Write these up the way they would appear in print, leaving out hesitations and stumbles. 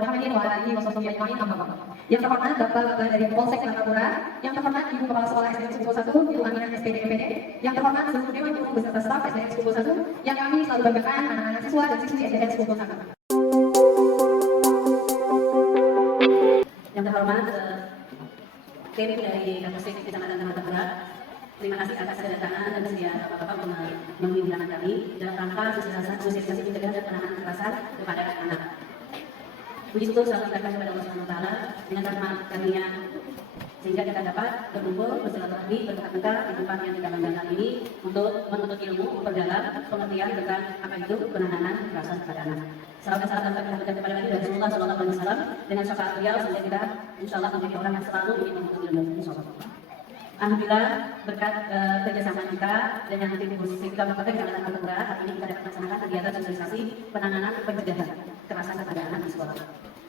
Muhammadin wa ala alihi wa sahbihi ajma'in, amma ba'd. Yang terhormat Bapak-bapak dari Polsek Martapura, yang terhormat Ibu Kepala Sekolah SDN Sekutu 1, Ibu Aminah SPD MPD, yang terhormat seluruh Dewan Guru beserta staf SDN Sekutu 1, yang kami selalu banggakan anak-anak siswa dan siswi SDN Sekutu 1. Yang terhormat tim dari Kapolsek Kecamatan Martapura, terima kasih atas kedatangan dan kesediaan Bapak-bapak untuk memenuhi undangan kami dalam rangka sosialisasi pencegahan dan penanganan kekerasan kepada anak. Puji syukur selalu kita kepada Allah Subhanahu wa Ta'ala dengan rahmat karunia sehingga kita dapat berkumpul bersilaturahmi bertukar-tukar di tempat yang kita banggakan ini untuk menuntut ilmu, memperdalam pengertian tentang apa itu penanganan kekerasan kepada anak. Salam dan salam kita berikan kepada Nabi Rasulullah Sallallahu Alaihi Wasallam dengan syafaat beliau sehingga kita insya Allah menjadi orang yang selalu ingin menuntut ilmu. Insya Allah. Alhamdulillah berkat kerjasama kita dengan tim Pusdik Kabupaten Kecamatan Martapura, hari ini kita dapat melaksanakan kegiatan sosialisasi penanganan pencegahan kekerasan kepada anak di sekolah.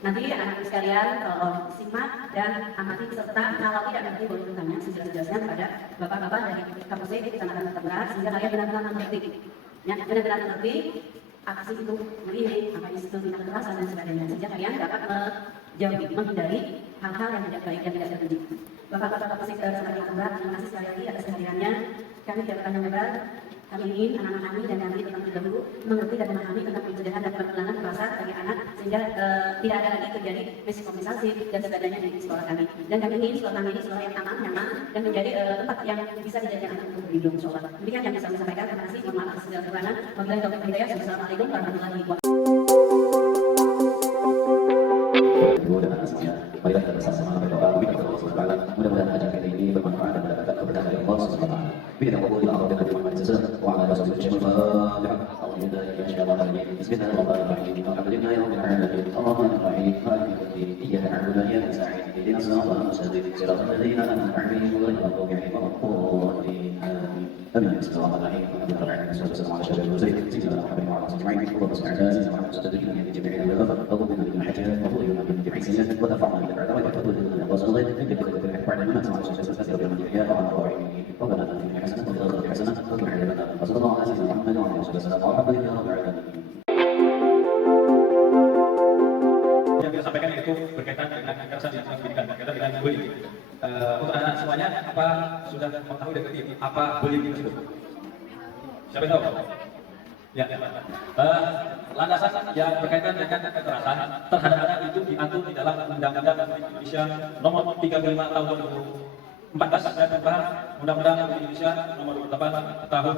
Nanti anak-anak sekalian tolong simak dan amati serta kalau tidak mengerti boleh bertanya sejelas-jelasnya kepada bapak-bapak dari Kapolsek Kecamatan Martapura sehingga kalian benar-benar mengerti. Ya, benar-benar mengerti apa sih itu ini, apa itu tindak kekerasan dan sebagainya sehingga kalian dapat menjauhi, menghindari hal-hal yang tidak baik yang tidak terjadi. Bapak-bapak Kapolsek Kecamatan Martapura, terima kasih sekali lagi atas kehadirannya. Kami tidak bertanya lebar. Kami ingin anak-anak kami dan kami terlebih dahulu mengerti dan memahami tentang pencegahan dan penanggulangan kekerasan bagi anak sehingga tidak ada lagi terjadi miskomunikasi dan sebagainya di sekolah kami. Dan kami ingin sekolah kami ini sekolah yang aman, nyaman dan menjadi tempat yang bisa dijadikan anak untuk berlindung. Insyaallah. Demikian yang bisa saya sampaikan. Terima kasih. Mohon maaf atas segala kekurangan. Wabillahi taufiq wal hidayah. Wassalamualaikum warahmatullahi wabarakatuh. Marilah kita bersama-sama berdoa meminta kepada Allah Subhanahu wa taala mudah-mudahan acara kita ini bermanfaat dan mendatangkan keberkahan dari Allah Subhanahu wa taala. Bila taqabbalu ila rabbika bi Muhammad sallallahu wa ala alihi wa sahbihi A'udzu billahi minasy syaithanir rajim. Bismillahirrahmanirrahim. Alhamdulillahi rabbil alamin. Arrahmanir rahim. Maliki yaumiddin. Iyyaka na'budu wa iyyaka nasta'in. Ihdinas siratal mustaqim. Siratal ladzina an'amta 'alaihim ghairil maghdubi 'alaihim waladdallin. Amin. آمين. بسم الله الرحمن الرحيم. الحمد لله رب العالمين والصلاة والسلام على أشرف المرسلين سيدنا محمد وعلى آله أجمعين. اللهم صل على سيدنا محمد وسلم تسليما من جميع الغفر وضمن من حجة وضمن من جميع سيئات ودفعنا من الأعداء وتفضل من الوصول من كتب بعد ما سمع الشيخ الفاسد ومن الحياة وعلى الراعين ربنا آتنا حسنة وفي الآخرة حسنة وقنا عذاب النار. وصلى الله على سيدنا محمد وعلى آله وسلم والحمد لله رب العالمين. Yang kita sampaikan itu berkaitan dengan kekerasan di lingkungan pendidikan, berkaitan dengan bullying. Untuk anak-anak semuanya, apa sudah mengetahui dan mengerti apa bullying tersebut? Siapa yang tahu? Ya. Landasan yang berkaitan dengan kekerasan terhadap anak itu diatur di dalam Undang-Undang Republik Indonesia Nomor 35 Tahun 2014 dan perubahan Undang-Undang Republik Indonesia Nomor 28 Tahun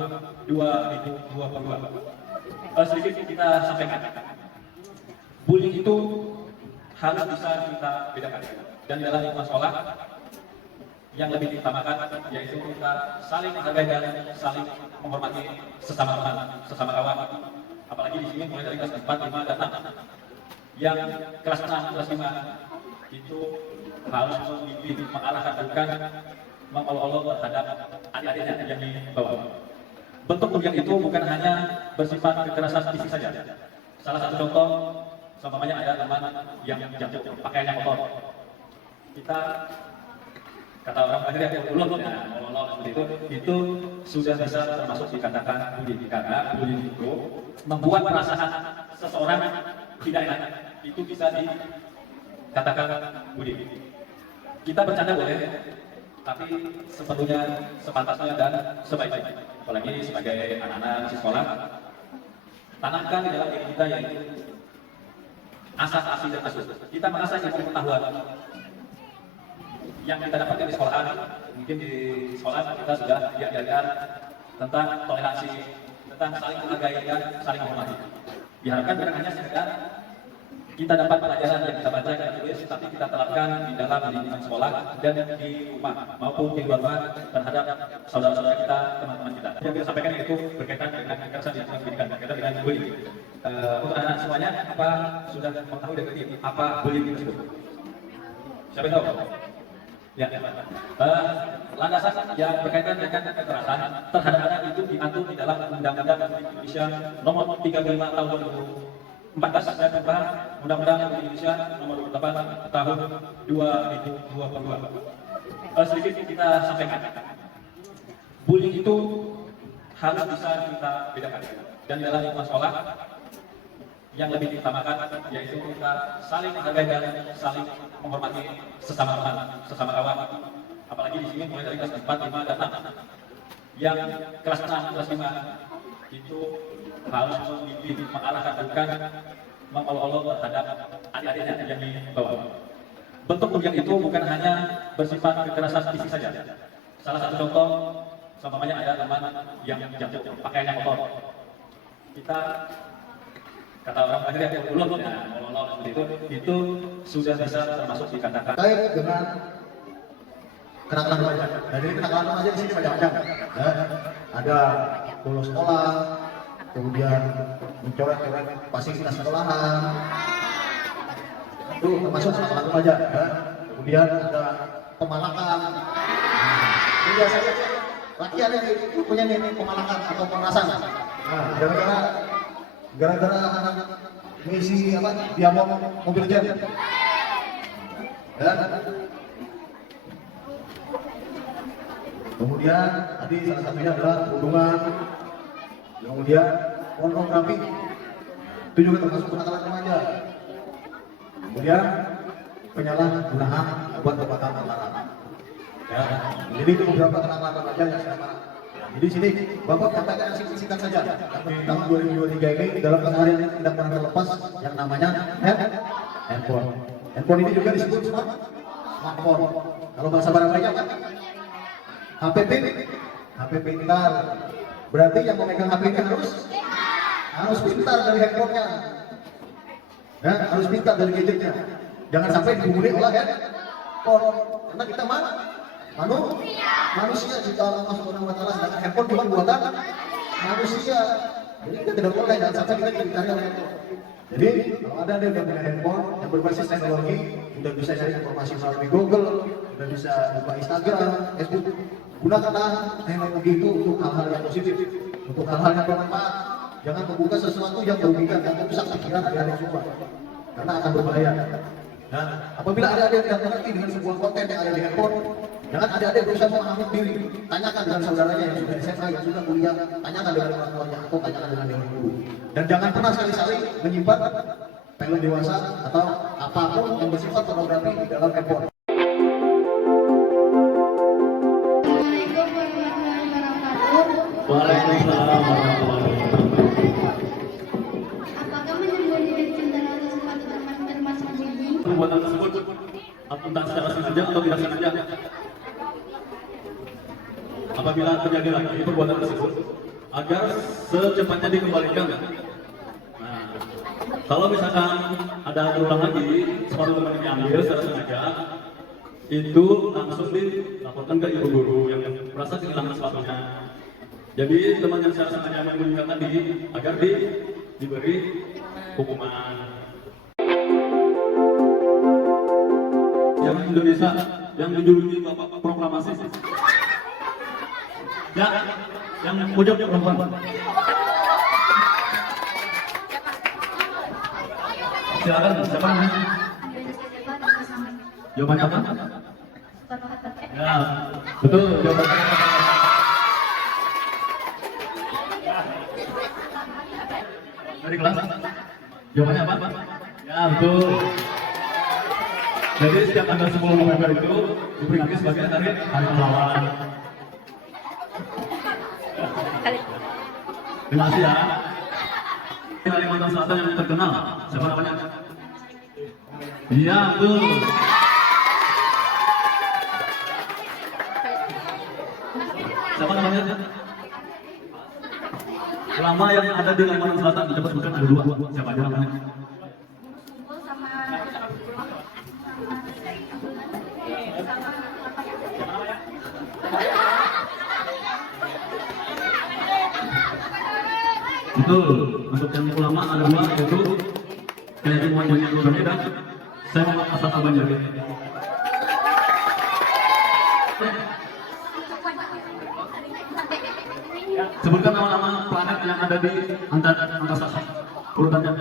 2022. Sedikit kita sampaikan. Bullying itu harus bisa kita bedakan. Dan di dalam lingkungan sekolah yang lebih diutamakan yaitu kita saling menghargai dan saling menghormati sesama teman, sesama kawan. Apalagi di sini mulai dari kelas 4, 5, dan 6. Yang kelas 6, kelas 5 itu harus membimbing, mengarahkan, bukan mengolok-olok terhadap adik-adiknya yang di bawah. Bentuk bullying itu bukan hanya bersifat kekerasan fisik saja. Salah satu contoh, umpamanya ada teman yang jatuh, pakaiannya kotor. Kita kata orang banyak yang ulun ya, seperti itu sudah bisa termasuk dikatakan bullying karena bullying itu membuat perasaan seseorang tidak enak. Itu bisa dikatakan bullying. Kita bercanda boleh, tapi sebetulnya sepantasnya dan sebaiknya. Apalagi sebagai anak-anak di sekolah, tanamkan di dalam diri kita yaitu asas asli dan asus. Kita mengasah ilmu pengetahuan yang kita dapatkan di sekolahan. Mungkin di sekolah kita sudah diajarkan tentang toleransi, tentang saling menghargai dan saling menghormati. Diharapkan bukan hanya sekedar kita dapat pelajaran yang kita baca, kita tulis, tapi kita terapkan di dalam lingkungan sekolah dan di rumah maupun di luar rumah terhadap saudara-saudara kita, teman-teman kita. Yang kita sampaikan itu berkaitan dengan kekerasan di lingkungan pendidikan, berkaitan dengan bullying. Untuk anak-anak semuanya, apa sudah mengetahui dan mengerti apa bullying tersebut? Siapa yang tahu? Ya. Landasan yang berkaitan dengan kekerasan terhadap anak itu diatur di dalam Undang-Undang Republik Indonesia Nomor 35 Tahun 2014 dan perubahan Undang-Undang Republik Indonesia Nomor 28 Tahun 2022. Sedikit kita sampaikan. Bullying itu harus bisa kita bedakan. Dan di dalam lingkungan sekolah yang lebih diutamakan yaitu kita saling menghargai dan saling menghormati sesama teman, sesama kawan. Apalagi di sini mulai dari kelas 4, 5, dan 6. Yang kelas 6, kelas 5 itu harus membimbing, mengarahkan, bukan mengolok-olok terhadap adik-adiknya yang di bawah. Bentuk ujian itu bukan hanya bersifat kekerasan fisik saja. Salah satu contoh, umpamanya ada teman yang jatuh, pakaiannya kotor. Kita kata orang tadi ya, ulur ya, seperti itu sudah bisa termasuk dikatakan. Terkait dengan kenakalan remaja. Dan ini kenakalan remaja di sini macam-macam. Ya. Ada bolos sekolah, kemudian mencoret-coret fasilitas sekolahan. Itu termasuk kenakalan remaja. Ya. Kemudian ada pemalakan. Ini biasanya laki ada nih punya nih pemalakan atau pemerasan. Nah, gara-gara anak misi apa? Dia mau mobil jam. Ya. Kemudian tadi salah satunya adalah hubungan, kemudian pornografi, itu juga termasuk kenakalan remaja. Kemudian penyalahgunaan obat-obatan terlarang. Ya, jadi itu beberapa kenakalan remaja yang saya marah. Jadi sini Bapak sampaikan yang singkat saja. Di tahun 2023 ini dalam keseharian yang tidak pernah terlepas yang namanya handphone. Handphone ini juga disebut smartphone. Kalau bahasa barang banyak kan HP pintar. Berarti yang memegang HP ini harus pintar dari handphonenya. Ya, harus pintar dari gadgetnya. Jangan sampai dibunguli oleh handphone. Karena kita manusia jika Allah Subhanahu wa taala sedangkan handphone cuma buatan manusia. Jadi kita tidak boleh jangan sampai kita dicari oleh handphone. Jadi kalau ada yang punya handphone yang berbasis teknologi, sudah bisa cari informasi melalui Google, sudah bisa buka Instagram, Facebook. Gunakanlah teknologi itu untuk hal-hal yang positif, untuk hal-hal yang bermanfaat. Jangan membuka sesuatu yang merugikan dan merusak pikiran adik-adik semua, karena akan berbahaya. Nah, apabila ada-ada yang tidak mengerti dengan sebuah konten yang ada di handphone, jangan ada-ada berusaha menghafal diri. Tanyakan dengan saudaranya yang sudah SMA, yang sudah kuliah, tanyakan dengan orang tuanya atau tanyakan dengan dewan guru. Dan jangan pernah sekali-sekali menyimpan film dewasa atau apapun yang bersifat pornografi di dalam handphone. Waalaikumsalam warahmatullahi wabarakatuh. Apakah menjadi cinta atau sepatu termasuk ini? Perbuatan tersebut entah secara sengaja atau tidak sengaja. Apabila terjadi lagi perbuatan tersebut, agar secepatnya dikembalikan. Nah, kalau misalkan ada terulang lagi, sepatu teman diambil secara sengaja, itu langsung dilaporkan ke ibu guru yang merasa kehilangan sepatunya. Jadi teman yang secara sengaja menyembunyikan tadi agar diberi hukuman. Yang Indonesia yang menjuluki Bapak Proklamasi. Ya, yang pojok perempuan. Silakan, siapa namanya? Jawabannya apa? Ya, betul jawabannya. Dari kelas? Jawabannya apa? Ya, betul. Jadi setiap tanggal 10 November itu diperingati sebagai Hari Pahlawan. Terima kasih ya. Kalimantan Selatan yang terkenal, siapa namanya? Iya, betul. Siapa namanya? Ulama yang ada di Kalimantan Selatan, dapat sebutkan ada 2. Siapa aja namanya? Betul, untuk yang ulama ada 2, yaitu Kiai Muhammad Nurani dan saya Muhammad Asad Al-Banjari. Sebutkan nama-nama planet yang ada di angkasa urutannya.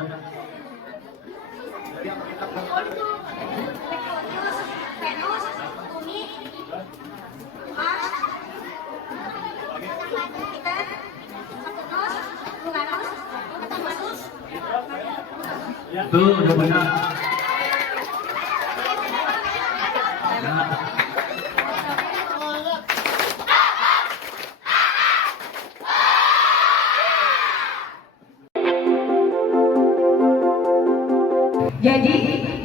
Venus, Bumi, Mars, Jupiter, Saturnus, Uranus, Neptunus, Itu jawabannya. Ya. Jadi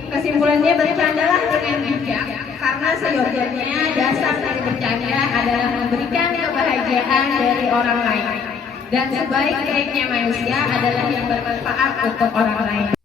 kesimpulannya bercandalah dengan bijak karena seyogyanya dasar dari bercanda adalah memberikan kebahagiaan dari orang lain dan sebaik-baiknya manusia adalah yang bermanfaat untuk orang lain.